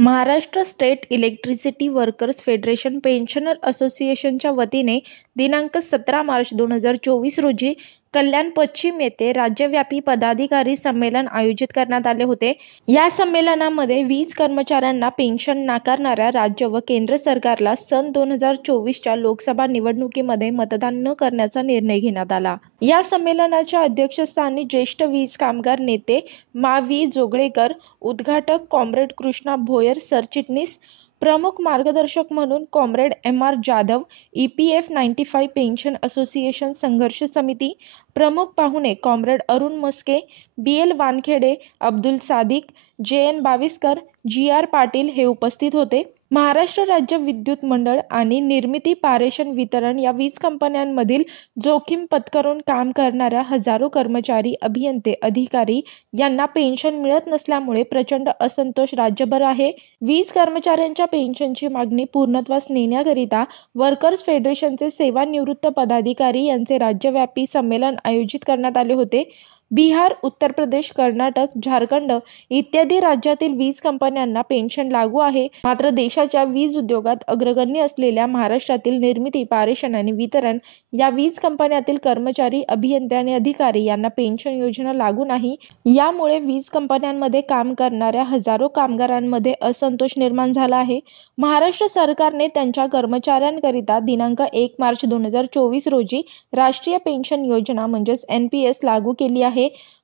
Maharashtra state electricity workers federation pensioner असोसिएशनच्या वतीने दिनांक 17 मार्च 2024 रोजी कल्याण पश्चिम येथे राज्यव्यापी पदाधिकारी संमेलन आयोजित करण्यात आले होते। या संमेलनामध्ये वीज कर्मचाऱ्यांना पेन्शन नाकारणाऱ्या राज्य व केंद्र सरकारला सन 2024च्या लोकसभा निवडणुकीमध्ये मतदान न करण्याचा निर्णय घेण्यात आला। या संमेलनाच्या अध्यक्षस्थानी ज्येष्ठ वीज कामगार नेते मा.व्ही. जोगळेकर, उद्घाटक कॉम्रेड कृष्णा भोयर, सरचिटणीस प्रमुख मार्गदर्शक म्हणून comrade MR. Jadhav, EPF 95 pension association संघर्ष समिती प्रमुख पाहुणे comrade Arun Maske, BL Wankhede, Abdul Sadiq, JN Baviskar, GR Patil हे उपस्थित होते। महाराष्ट्र राज्य विद्युत मंडळ आणि निर्मिती पारेषण वितरण या वीज कंपन्यांमधील जोखीम पत्करून काम करणाऱ्या हजारो कर्मचारी, अभियंते, अधिकारी यांना पेन्शन मिळत नसल्यामुळे प्रचंड असंतोष राज्यभर आहे। वीज कर्मचाऱ्यांच्या पेन्शनची मागणी पूर्णत्वास नेण्याकरिता वर्कर्स फेडरेशनचे सेवानिवृत्त पदाधिकारी यांचे राज्यव्यापी संमेलन आयोजित करण्यात आले होते। बिहार, उत्तर प्रदेश, कर्नाटक, झारखंड इत्यादी राज्यातील वीज कंपन्यांना पेन्शन लागू आहे, मात्र देशाच्या वीज उद्योगात अग्रगण्य असलेल्या महाराष्ट्रातील निर्मिती, पारेषण आणि वितरण या वीज कंपन्यातील कर्मचारी, अभियंते आणि अधिकारी यांना पेन्शन योजना लागू नाही। यामुळे वीज कंपन्यांमध्ये काम करणाऱ्या हजारो कामगारांमध्ये असंतोष निर्माण झाला आहे। महाराष्ट्र सरकारने त्यांच्या कर्मचाऱ्यांकरिता दिनांक 1 मार्च 2024 रोजी राष्ट्रीय पेन्शन योजना म्हणजेच NPS लागू केली आहे।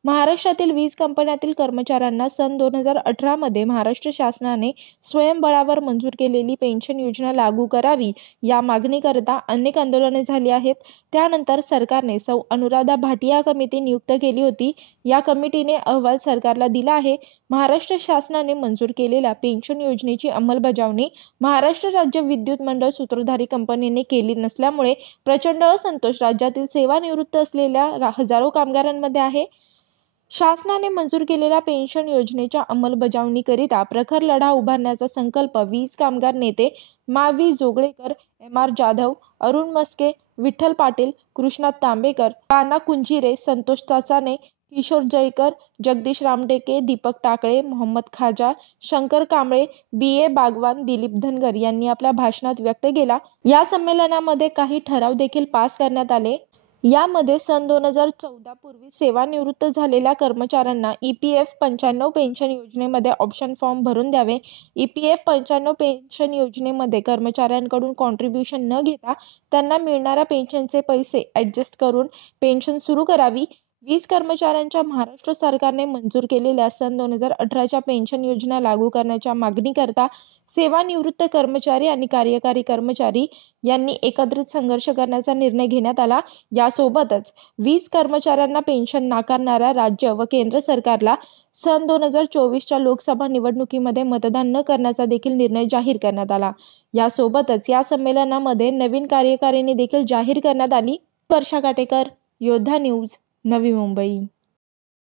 महाराष्ट्रातील वीज कंपन्यातील कर्मचाऱ्यांना सन 2018 मध्ये महाराष्ट्र शासनाने स्वयंबळावर मंजूर केलेली पेन्शन योजना लागू करावी या मागणीकरता अनेक आंदोलने झाली आहेत। त्यानंतर सरकारने सौ अनुराधा भाटिया कमिटी नियुक्त केली होती। या कमिटीने अहवाल सरकारला दिला आहे। महाराष्ट्र शासनाने मंजूर केलेल्या पेन्शन योजनेची अंमलबजावणी महाराष्ट्र राज्य विद्युत मंडळ सूत्रधारी कंपनीने केली नसल्यामुळे प्रचंड असंतोष राज्यातील सेवानिवृत्त असलेल्या हजारो कामगारांमध्ये आहे। शासनाने मंजूर केलेल्या पेन्शन योजनेच्या अंमलबजावणीकरिता प्रखर लढा उभारण्याचा संकल्प वीज कामगार नेते मा.व्ही. जोगळेकर, एम.आर. जाधव, अरुण मस्के, विठ्ठल पाटील, कृष्णा तांबेकर, राणा कुंजिरे, संतोष चाचाने, किशोर जयकर, जगदीश रामटेके, दीपक टाकळे, मोहम्मद खाजा, शंकर कांबळे, B.A. बागवान, दिलीप धनगर यांनी आपल्या भाषणात व्यक्त केला। या संमेलनामध्ये काही ठराव देखील पास करण्यात आले। यामध्ये सन 2014 पूर्वी सेवानिवृत्त झालेल्या कर्मचाऱ्यांना EPF 95 पेन्शन योजनेमध्ये ऑप्शन फॉर्म भरून द्यावे। EPF 95 पेन्शन योजनेमध्ये कर्मचाऱ्यांकडून कॉन्ट्रीब्युशन न घेता त्यांना मिळणाऱ्या पेन्शनचे पैसे ॲडजस्ट करून पेन्शन सुरू करावी। वीज कर्मचाऱ्यांच्या महाराष्ट्र सरकारने मंजूर केलेल्या सन 2018च्या पेन्शन योजना लागू करण्याच्या मागणीकरता सेवानिवृत्त कर्मचारी आणि कार्यकारी कर्मचारी यांनी एकत्रित संघर्ष करण्याचा निर्णय घेण्यात आला। यासोबतच वीज कर्मचाऱ्यांना पेन्शन नाकारणाऱ्या राज्य व केंद्र सरकारला सन 2024च्या लोकसभा निवडणुकीमध्ये मतदान न करण्याचा देखील निर्णय जाहीर करण्यात आला। यासोबतच या संमेलनामध्ये नवीन कार्यकारिणी देखील जाहीर करण्यात आली। वर्षा काटेकर, योद्धा न्यूज, नवी मुंबई।